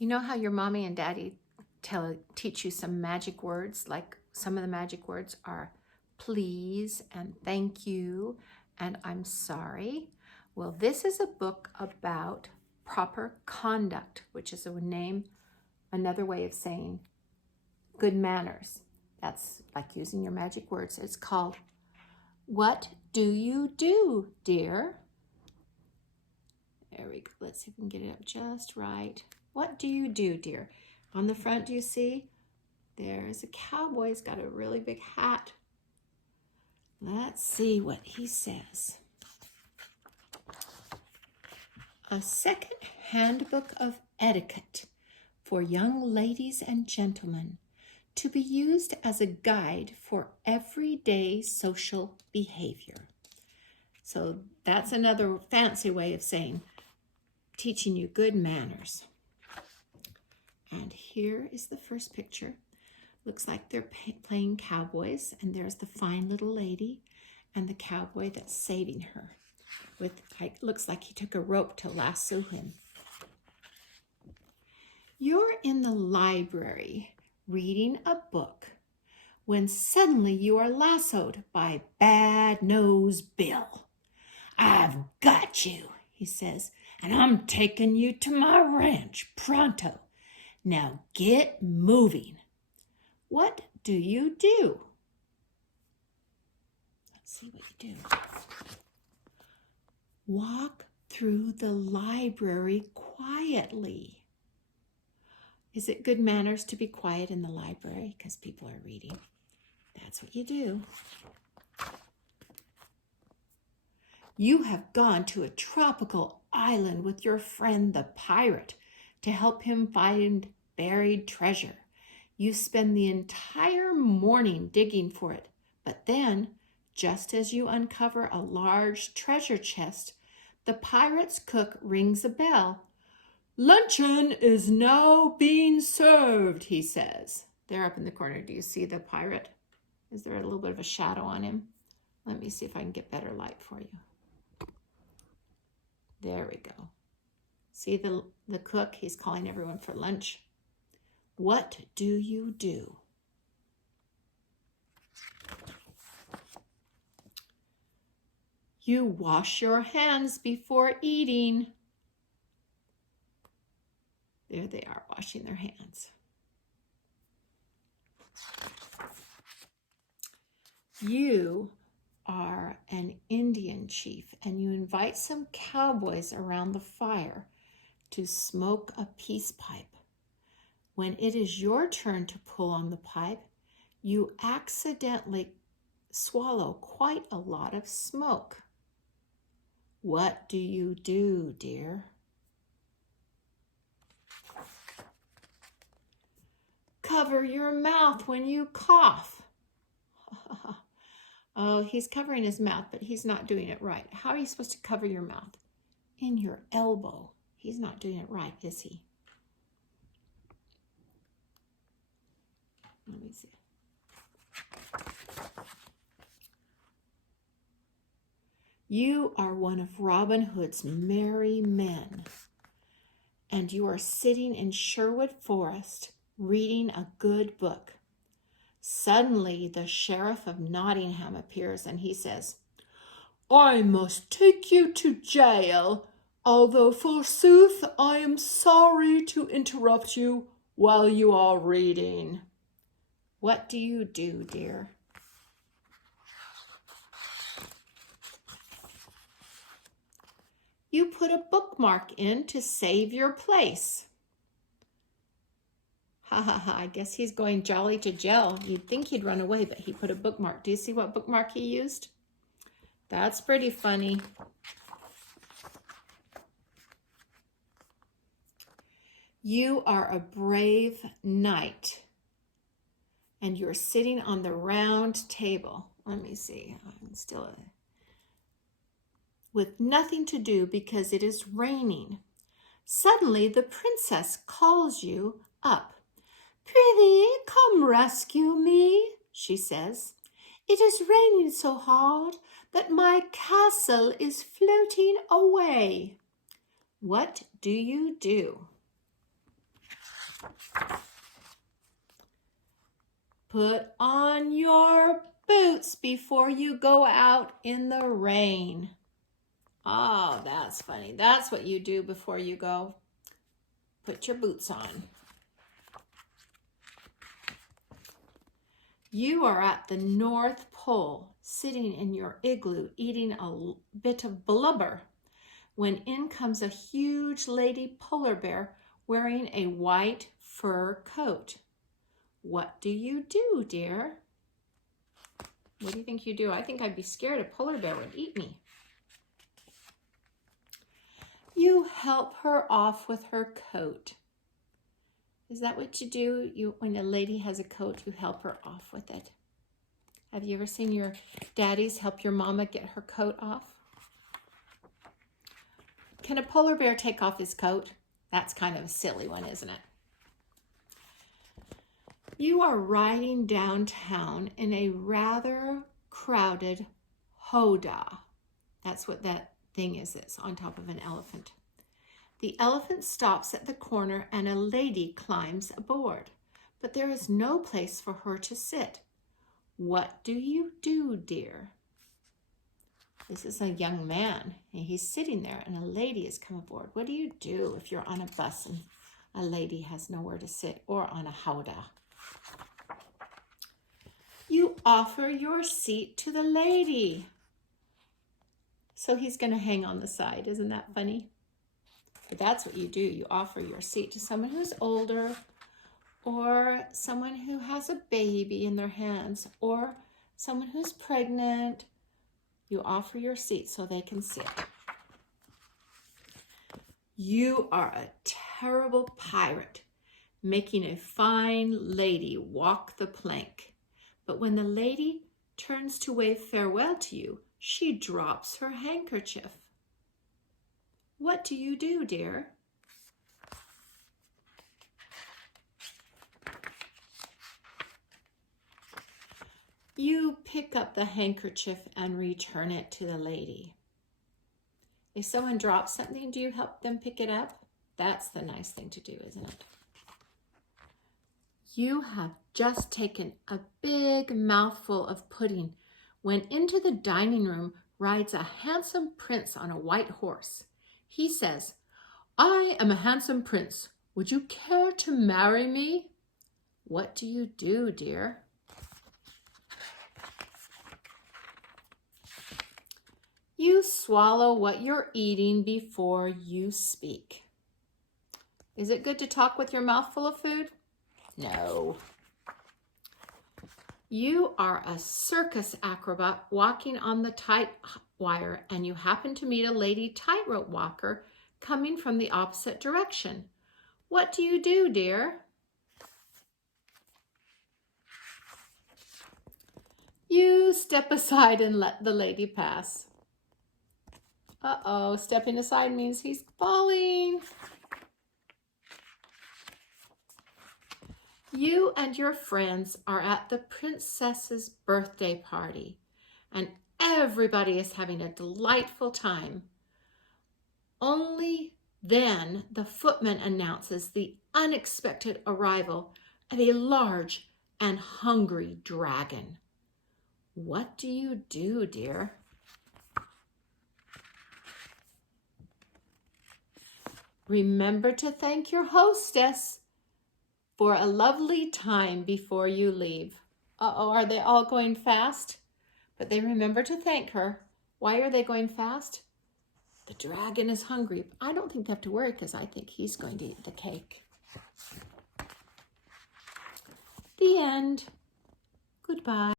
You know how your mommy and daddy teach you some magic words? Like some of the magic words are please and thank you and I'm sorry. Well, this is a book about proper conduct, which is another way of saying good manners. That's like using your magic words. It's called What Do You Do, Dear? There we go. Let's see if we can get it up just right. What do you do, dear? On the front, do you see? There's a cowboy. He's got a really big hat. Let's see what he says. A second handbook of etiquette for young ladies and gentlemen to be used as a guide for everyday social behavior. So that's another fancy way of saying teaching you good manners. And here is the first picture. Looks like they're playing cowboys, and there's the fine little lady and the cowboy that's saving her. Looks like he took a rope to lasso him. You're in the library reading a book when suddenly you are lassoed by Bad Nose Bill. I've got you, he says, and I'm taking you to my ranch pronto. Now get moving. What do you do? Let's see what you do. Walk through the library quietly. Is it good manners to be quiet in the library because people are reading? That's what you do. You have gone to a tropical island with your friend the pirate to help him find buried treasure. You spend the entire morning digging for it, but then, just as you uncover a large treasure chest, the pirate's cook rings a bell. Luncheon is now being served, he says. There up in the corner, do you see the pirate? Is there a little bit of a shadow on him? Let me see if I can get better light for you. There we go. See the cook? He's calling everyone for lunch. What do you do? You wash your hands before eating. There they are, washing their hands. You are an Indian chief, and you invite some cowboys around the fire to smoke a peace pipe. When it is your turn to pull on the pipe, you accidentally swallow quite a lot of smoke. What do you do, dear? Cover your mouth when you cough. Oh, he's covering his mouth, but he's not doing it right. How are you supposed to cover your mouth? In your elbow. He's not doing it right, is he? Let me see. You are one of Robin Hood's merry men, and you are sitting in Sherwood Forest reading a good book. Suddenly, the sheriff of Nottingham appears, and he says, I must take you to jail, although forsooth I am sorry to interrupt you while you are reading. What do you do, dear? You put a bookmark in to save your place. Ha ha ha, I guess he's going jolly to jail. You'd think he'd run away, but he put a bookmark. Do you see what bookmark he used? That's pretty funny. You are a brave knight, and you're sitting on the round table. Let me see. I'm still with nothing to do because it is raining. Suddenly, the princess calls you up. Prithee, come rescue me, she says. It is raining so hard that my castle is floating away. What do you do? Put on your boots before you go out in the rain. Oh, that's funny. That's what you do before you go. Put your boots on. You are at the North Pole, sitting in your igloo, eating a bit of blubber, when in comes a huge lady polar bear wearing a white fur coat. What do you do, dear? What do you think you do? I think I'd be scared a polar bear would eat me. You help her off with her coat. Is that what you do? When a lady has a coat, you help her off with it. Have you ever seen your daddies help your mama get her coat off? Can a polar bear take off his coat? That's kind of a silly one, isn't it? You are riding downtown in a rather crowded hoda. That's what that thing is that's on top of an elephant. The elephant stops at the corner and a lady climbs aboard, but there is no place for her to sit. What do you do, dear? This is a young man, and he's sitting there, and a lady has come aboard. What do you do if you're on a bus and a lady has nowhere to sit, or on a howdah? You offer your seat to the lady. So he's going to hang on the side. Isn't that funny? But that's what you do. You offer your seat to someone who's older, or someone who has a baby in their hands, or someone who's pregnant. You offer your seat so they can sit. You are a terrible pirate, making a fine lady walk the plank. But when the lady turns to wave farewell to you, she drops her handkerchief. What do you do, dear? You pick up the handkerchief and return it to the lady. If someone drops something, do you help them pick it up? That's the nice thing to do, isn't it? You have just taken a big mouthful of pudding when into the dining room rides a handsome prince on a white horse. He says, "I am a handsome prince. Would you care to marry me?" What do you do, dear? You swallow what you're eating before you speak. Is it good to talk with your mouth full of food? No. You are a circus acrobat walking on the tight wire, and you happen to meet a lady tightrope walker coming from the opposite direction. What do you do, dear? You step aside and let the lady pass. Uh-oh, stepping aside means he's falling. You and your friends are at the princess's birthday party, and everybody is having a delightful time. Only then the footman announces the unexpected arrival of a large and hungry dragon. What do you do, dear? Remember to thank your hostess for a lovely time before you leave. Uh-oh, are they all going fast? But they remember to thank her. Why are they going fast? The dragon is hungry. I don't think they have to worry because I think he's going to eat the cake. The end. Goodbye.